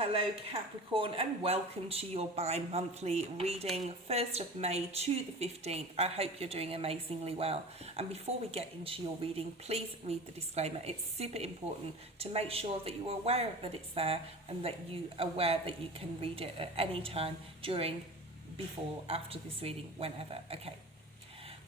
Hello Capricorn, and welcome to your bi-monthly reading, 1st of May to the 15th. I hope you're doing amazingly well. And before we get into your reading, please read the disclaimer. It's super important to make sure that you are aware that it's there and that you are aware that you can read it at any time during, before, after this reading, whenever. Okay.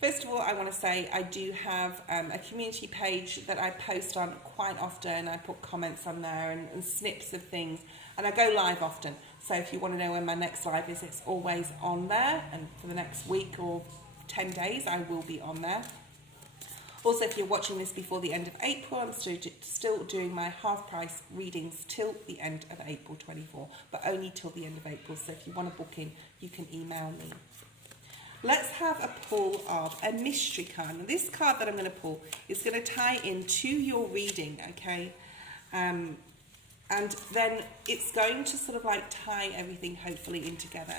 First of all, I want to say I do have a community page that I post on quite often. I put comments on there and snips of things, and I go live often. So if you want to know when my next live is, it's always on there, and for the next week or 10 days I will be on there. Also, if you're watching this before the end of April, I'm still doing my half price readings till the end of April 24, but only till the end of April. So if you want to book in, you can email me. Let's have a pull of a mystery card. Now, this card that I'm going to pull is going to tie into your reading, okay? And then it's going to sort of like tie everything hopefully in together.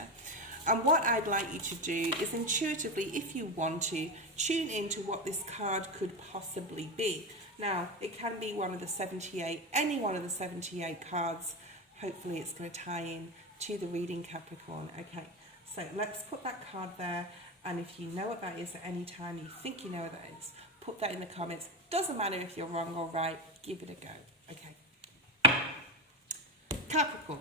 And what I'd like you to do is intuitively, if you want to, tune into what this card could possibly be. Now, it can be one of the 78, any one of the 78 cards. Hopefully it's going to tie in to the reading, Capricorn, okay? So let's put that card there, and if you know what that is at any time, you think you know what that is, put that in the comments. Doesn't matter if you're wrong or right, give it a go, okay? Capricorn.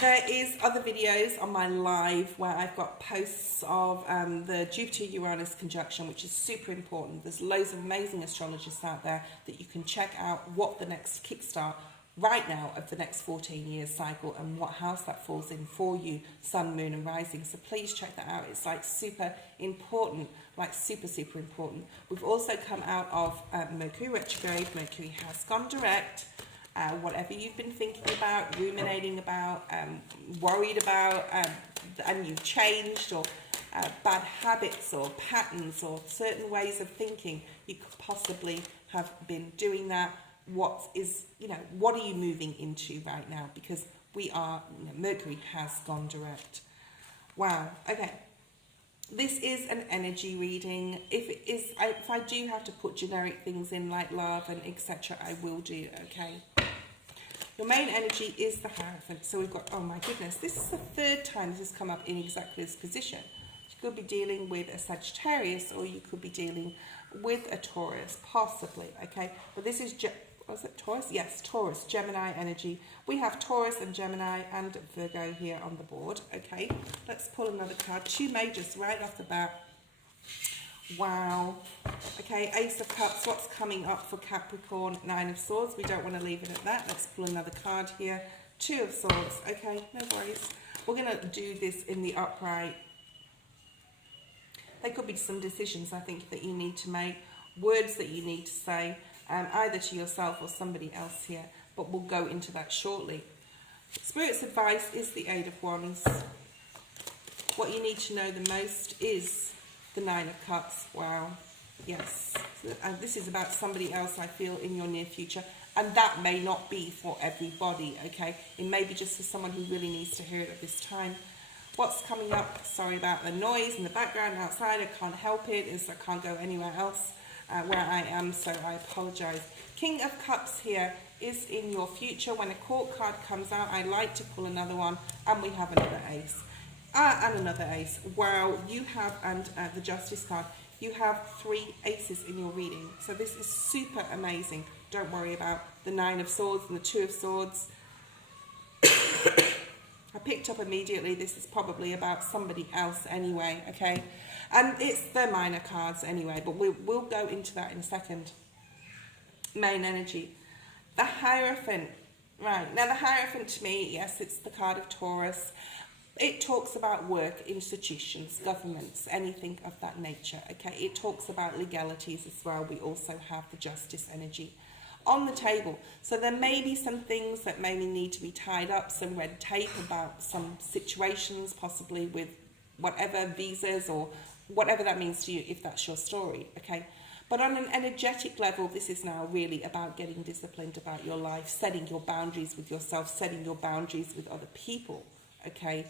There is other videos on my live where I've got posts of the Jupiter-Uranus conjunction, which is super important. There's loads of amazing astrologists out there that you can check out what the next kickstart right now of the next 14 years cycle and what house that falls in for you, sun, moon and rising. So please check that out. It's like super important, like super important. We've also come out of Mercury retrograde. Mercury has gone direct. Whatever you've been thinking about, ruminating about, worried about, and you've changed, or bad habits or patterns or certain ways of thinking, you could possibly have been doing that. What are you moving into right now? Because Mercury has gone direct. Wow. Okay. This is an energy reading. If I do have to put generic things in like love and etc., I will do. Okay. Your main energy is the Hierophant. So we've got, oh my goodness, this is the third time this has come up in exactly this position. You could be dealing with a Sagittarius, or you could be dealing with a Taurus, possibly. Okay. But this is was it Taurus? Yes, Taurus, Gemini energy. We have Taurus and Gemini and Virgo here on the board. Okay, let's pull another card. Two majors right off the bat. Wow. Okay, Ace of Cups. What's coming up for Capricorn? Nine of Swords. We don't want to leave it at that. Let's pull another card here. Two of Swords. Okay, no worries. We're going to do this in the upright. There could be some decisions, I think, that you need to make. Words that you need to say. Either to yourself or somebody else here, but we'll go into that shortly. Spirit's advice is the Eight of Wands. What you need to know the most is the Nine of Cups. Wow, yes. And this is about somebody else, I feel, in your near future, and that may not be for everybody, okay? It may be just for someone who really needs to hear it at this time. What's coming up? Sorry about the noise in the background outside. I can't help it, as I can't go anywhere else where I am, so I apologize. King of Cups here is in your future. When a Court card comes out, I like to pull another one, and we have another ace. And another ace. Wow, you have, and the Justice card, you have 3 aces in your reading. So this is super amazing. Don't worry about the Nine of Swords and the Two of Swords. I picked up immediately, this is probably about somebody else anyway, okay? And it's the minor cards anyway, but we'll go into that in a second. Main energy. The Hierophant. Right, now the Hierophant to me, yes, it's the card of Taurus. It talks about work, institutions, governments, anything of that nature, okay? It talks about legalities as well. We also have the Justice energy on the table. So there may be some things that maybe need to be tied up, some red tape about some situations, possibly with whatever visas or whatever that means to you, if that's your story, okay? But on an energetic level, this is now really about getting disciplined about your life, setting your boundaries with yourself, setting your boundaries with other people, okay?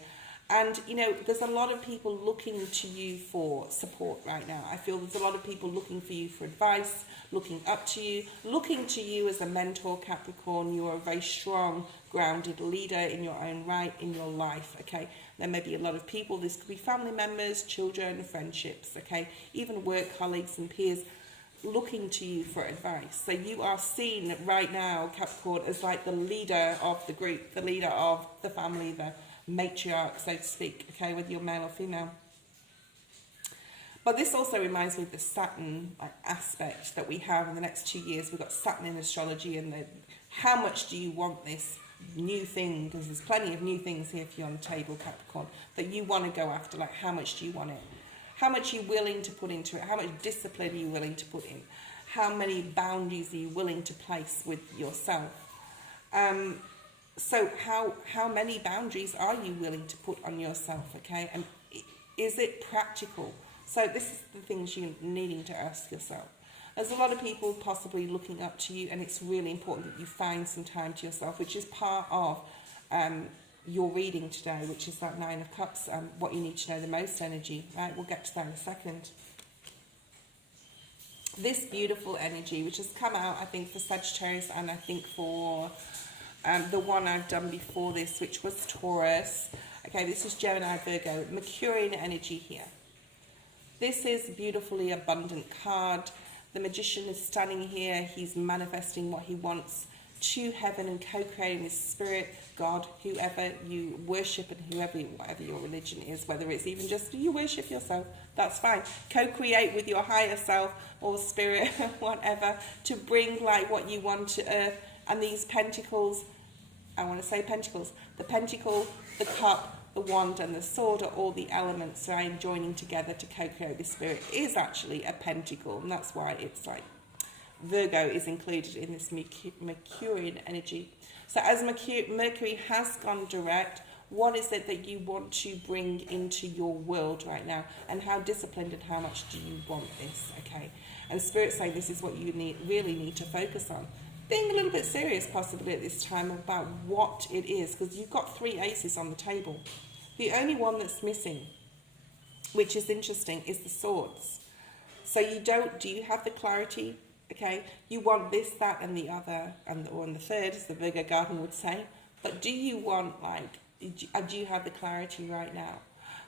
And, you know, there's a lot of people looking to you for support right now. I feel there's a lot of people looking for you for advice, looking up to you, looking to you as a mentor, Capricorn. You are a very strong, grounded leader in your own right, in your life, okay? There may be a lot of people. This could be family members, children, friendships, okay? Even work colleagues and peers looking to you for advice. So you are seen right now, Capricorn, as like the leader of the group, the leader of the family, the matriarch, so to speak, okay, whether you're male or female. But this also reminds me of the Saturn aspect that we have in the next 2 years. We've got Saturn in astrology, and how much do you want this new thing? Because there's plenty of new things here for you on the table, Capricorn, that you want to go after. Like, how much do you want it? How much are you willing to put into it? How much discipline are you willing to put in? How many boundaries are you willing to place with yourself? So how many boundaries are you willing to put on yourself, okay? And is it practical? So this is the things you're needing to ask yourself. There's a lot of people possibly looking up to you, and it's really important that you find some time to yourself, which is part of your reading today, which is that Nine of Cups, what you need to know the most energy, right? We'll get to that in a second. This beautiful energy, which has come out, I think, for Sagittarius, and I think for the one I've done before this, which was Taurus. Okay, this is Gemini, Virgo, Mercurian energy here. This is a beautifully abundant card. The Magician is standing here. He's manifesting what he wants to heaven and co-creating with spirit, God, whoever you worship, and whatever your religion is, whether it's even just you worship yourself, that's fine. Co-create with your higher self or spirit, whatever, to bring like what you want to earth. And these pentacles, I want to say pentacles, the pentacle, the cup, the wand and the sword are all the elements, right, joining together to co-create with spirit is actually a pentacle, and that's why it's like Virgo is included in this Mercurian energy. So as Mercury has gone direct, what is it that you want to bring into your world right now, and how disciplined and how much do you want this, okay? And Spirit say this is what you really need to focus on. Being a little bit serious possibly at this time about what it is, because you've got 3 aces on the table. The only one that's missing, which is interesting, is the swords. So do you have the clarity? Okay, you want this, that, and the other, or the third, as the Virgo Garden would say. But do you want, do you have the clarity right now?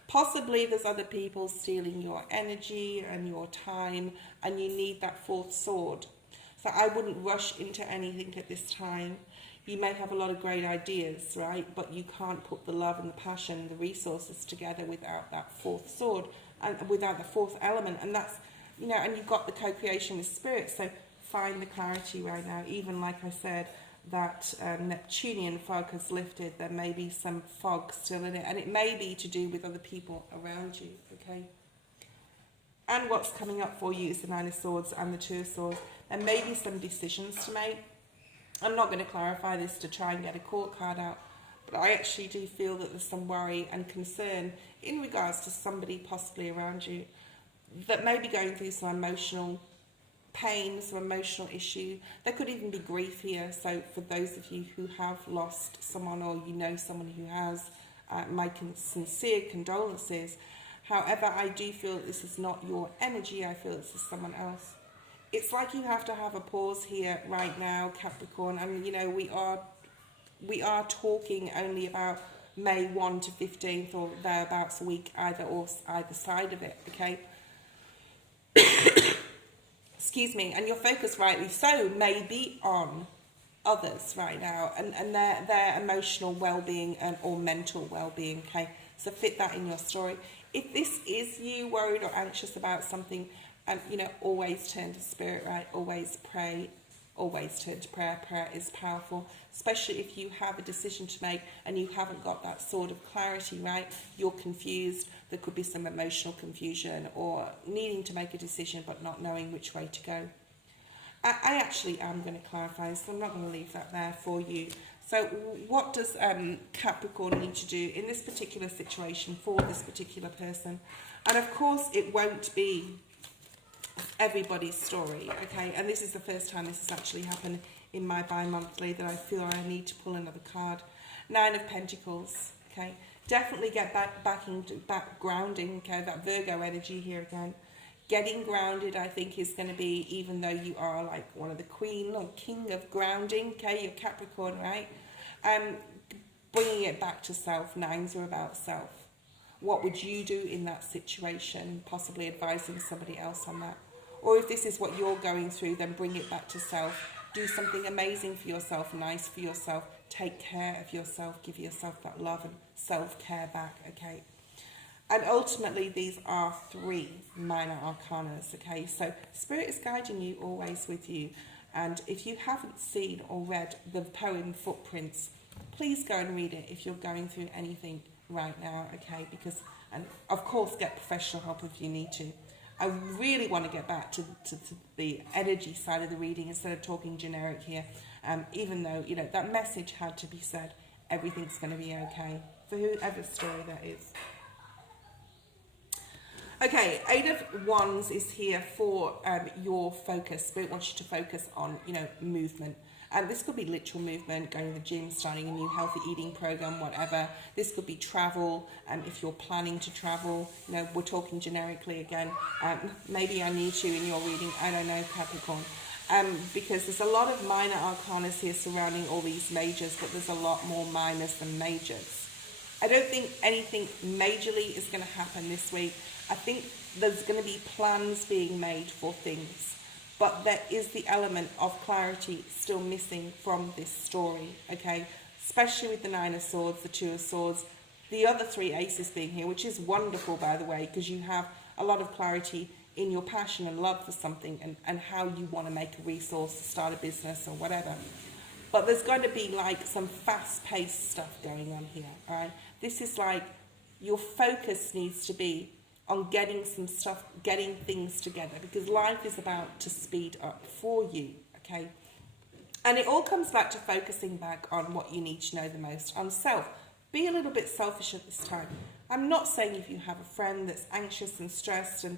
Possibly there's other people stealing your energy and your time, and you need that 4th sword. So I wouldn't rush into anything at this time. You may have a lot of great ideas, right? But you can't put the love and the passion and the resources together without that 4th sword and without the 4th element. And that's, and you've got the co-creation with spirit. So find the clarity right now. Even like I said, that Neptunian fog has lifted. There may be some fog still in it, and it may be to do with other people around you, okay? And what's coming up for you is the 9 of Swords and the 2 of Swords. There may be some decisions to make. I'm not going to clarify this to try and get a court card out, but I actually do feel that there's some worry and concern in regards to somebody possibly around you that may be going through some emotional pain, some emotional issue. There could even be grief here. So for those of you who have lost someone, or someone who has, my sincere condolences. However, I do feel that this is not your energy. I feel this is someone else. It's like you have to have a pause here right now, Capricorn. And we are talking only about May 1 to 15th or thereabouts a week, either side of it, okay? Excuse me. And your focus, rightly so, may be on others right now and their emotional well-being or mental well-being, okay? So fit that in your story. If this is you worried or anxious about something, always turn to spirit, right? Always pray. Always turn to prayer. Prayer is powerful, especially if you have a decision to make and you haven't got that sort of clarity, right? You're confused. There could be some emotional confusion or needing to make a decision but not knowing which way to go. I actually am going to clarify, so I'm not going to leave that there for you. So what does Capricorn need to do in this particular situation for this particular person? And of course, it won't be everybody's story, okay? And this is the first time this has actually happened in my bi-monthly that I feel I need to pull another card. 9 of Pentacles, okay? Definitely get back grounding, okay, that Virgo energy here again. Getting grounded, I think, is going to be, even though you are like one of the queen or king of grounding, okay, you're Capricorn, right? Bringing it back to self. Nines are about self. What would you do in that situation? Possibly advising somebody else on that. Or if this is what you're going through, then bring it back to self. Do something amazing for yourself, nice for yourself. Take care of yourself. Give yourself that love and self-care back, okay? And ultimately, these are 3 minor arcanas, okay? So Spirit is guiding you, always with you. And if you haven't seen or read the poem Footprints, please go and read it if you're going through anything right now, okay? Because, and of course, get professional help if you need to. I really want to get back to the energy side of the reading instead of talking generic here. Even though, you know, that message had to be said, everything's going to be okay, for whoever story that is. Okay, 8 of Wands is here for your focus. Spirit wants you to focus on, you know, movement. And this could be literal movement, going to the gym, starting a new healthy eating program, whatever. This could be travel, if you're planning to travel. You know, we're talking generically again. Maybe I need you in your reading. I don't know, Capricorn. Because there's a lot of minor arcanas here surrounding all these majors, but there's a lot more minors than majors. I don't think anything majorly is going to happen this week. I think there's going to be plans being made for things. But there is the element of clarity still missing from this story, okay? Especially with the 9 of Swords, the 2 of Swords, the other 3 aces being here, which is wonderful, by the way, because you have a lot of clarity in your passion and love for something and how you want to make a resource to start a business or whatever. But there's going to be like some fast-paced stuff going on here, all right? This is like your focus needs to be on getting some stuff, getting things together, because life is about to speed up for you, okay? And it all comes back to focusing back on what you need to know the most, on self. Be a little bit selfish at this time. I'm not saying if you have a friend that's anxious and stressed and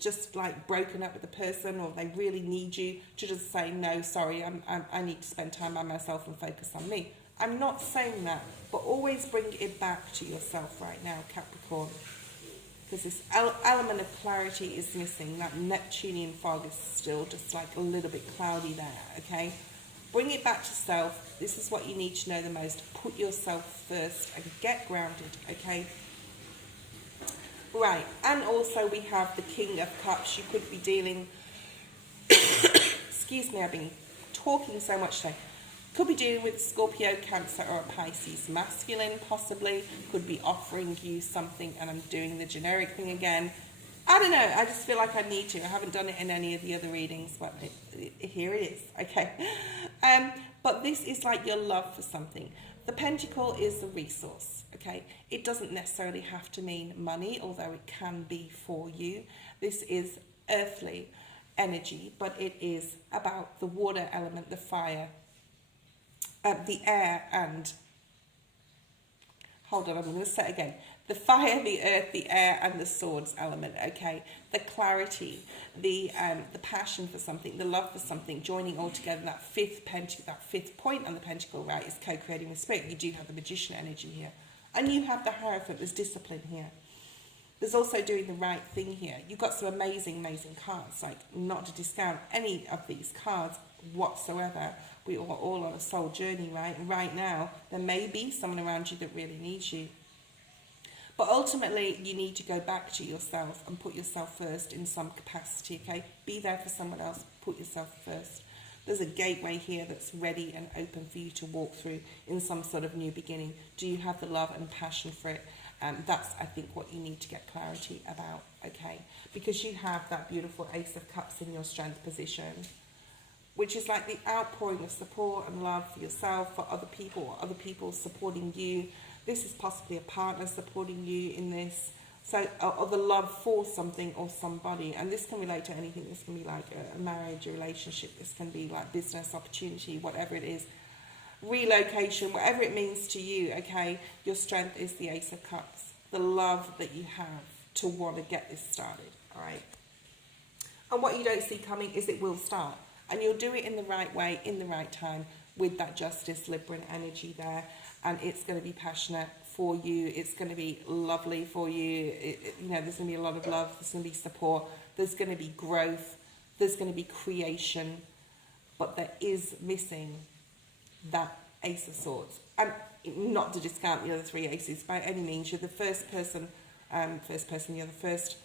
just like broken up with the person, or they really need you, to just say, no, sorry, I need to spend time by myself and focus on me. I'm not saying that, but always bring it back to yourself right now, Capricorn. Because this element of clarity is missing. That Neptunian fog is still just like a little bit cloudy there, okay? Bring it back to self. This is what you need to know the most. Put yourself first and get grounded, okay? Right, and also we have the King of Cups. You could be dealing... Excuse me, I've been talking so much today. Could be dealing with Scorpio, Cancer, or a Pisces masculine, possibly. Could be offering you something, and I'm doing the generic thing again. I don't know, I just feel like I need to. I haven't done it in any of the other readings, but here it is, okay. But this is like your love for something. The Pentacle is the resource, okay. It doesn't necessarily have to mean money, although it can be for you. This is earthly energy, but it is about the water element, the fire, the air, and hold on, I'm going to say it again. The fire, the earth, the air, and the swords element, okay? The clarity, the passion for something, the love for something, joining all together. That fifth point on the pentacle, right, is co-creating with spirit. You do have the magician energy here. And you have the Hierophant, there's discipline here. There's also doing the right thing here. You've got some amazing, amazing cards, like not to discount any of these cards whatsoever. We are all on a soul journey, right? And right now, there may be someone around you that really needs you. But ultimately, you need to go back to yourself and put yourself first in some capacity, okay? Be there for someone else, put yourself first. There's a gateway here that's ready and open for you to walk through in some sort of new beginning. Do you have the love and passion for it? That's, I think, what you need to get clarity about, okay? Because you have that beautiful Ace of Cups in your strength position, which is like the outpouring of support and love for yourself, for other people, or other people supporting you. This is possibly a partner supporting you in this. So, or the love for something or somebody. And this can relate to anything. This can be like a marriage, a relationship. This can be like business opportunity, whatever it is. Relocation, whatever it means to you, okay? Your strength is the Ace of Cups. The love that you have to want to get this started, all right? And what you don't see coming is it will start. And you'll do it in the right way, in the right time, with that Justice, Libran energy there. And it's going to be passionate for you. It's going to be lovely for you. You know, there's going to be a lot of love. There's going to be support. There's going to be growth. There's going to be creation. But there is missing that Ace of Swords. And not to discount the other three aces by any means. You're the first person, you're the first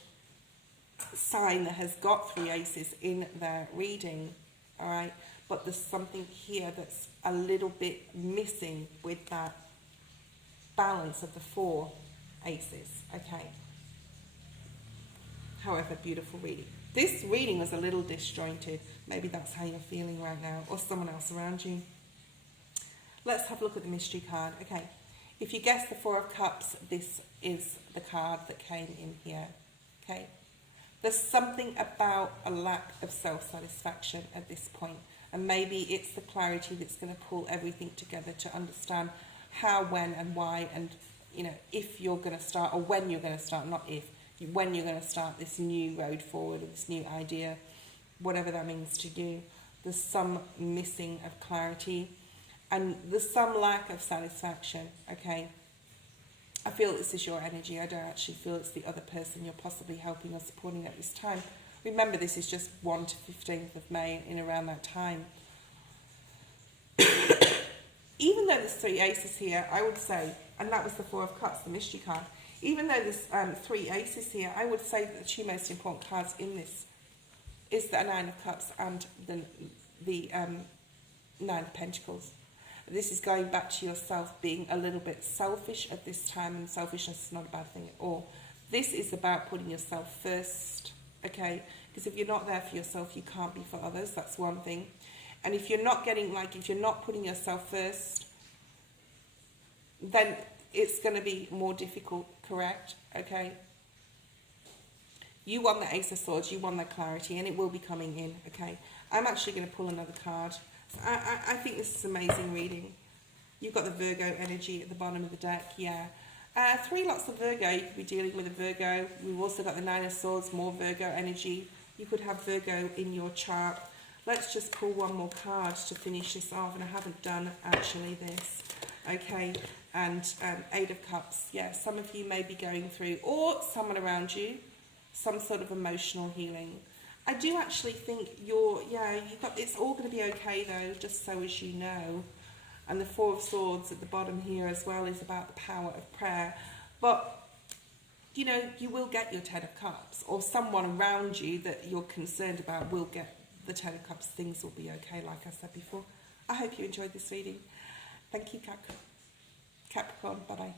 sign that has got three aces in their reading. All right. But there's something here that's a little bit missing with that balance of the four aces. Okay. However, beautiful reading. This reading was a little disjointed. Maybe that's how you're feeling right now, or someone else around you. Let's have a look at the mystery card. Okay. If you guess the Four of Cups, this is the card that came in here. Okay. There's something about a lack of self-satisfaction at this point. And maybe it's the clarity that's going to pull everything together to understand how, when, and why, and, you know, if you're going to start, or when you're going to start, not if, when you're going to start this new road forward, or this new idea, whatever that means to you. There's some missing of clarity, and there's some lack of satisfaction, okay? I feel this is your energy. I don't actually feel it's the other person you're possibly helping or supporting at this time. Remember, this is just 1 to 15th of May, in around that time. Even though there's three aces here, I would say, and that was the Four of Cups, the mystery card. Even though there's three aces here, I would say that the two most important cards in this is the Nine of Cups and the Nine of Pentacles. This is going back to yourself being a little bit selfish at this time, and selfishness is not a bad thing at all. This is about putting yourself first, okay? Because if you're not there for yourself, you can't be for others. That's one thing. And if you're not getting, like, if you're not putting yourself first, then it's going to be more difficult, correct? Okay? You want the Ace of Swords, you want that clarity, and it will be coming in, okay? I'm actually going to pull another card. I think this is amazing reading. You've got the Virgo energy at the bottom of the deck, yeah. Three lots of Virgo. You could be dealing with a Virgo. We've also got the Nine of Swords, more Virgo energy. You could have Virgo in your chart. Let's just pull one more card to finish this off, and I haven't done actually this. Okay, and Eight of Cups. Yeah, some of you may be going through, or someone around you, some sort of emotional healing. I do actually think it's all going to be okay though, just so as you know. And the Four of Swords at the bottom here as well is about the power of prayer. But, you know, you will get your Ten of Cups, or someone around you that you're concerned about will get the Ten of Cups. Things will be okay, like I said before. I hope you enjoyed this reading. Thank you, Capricorn. Bye-bye.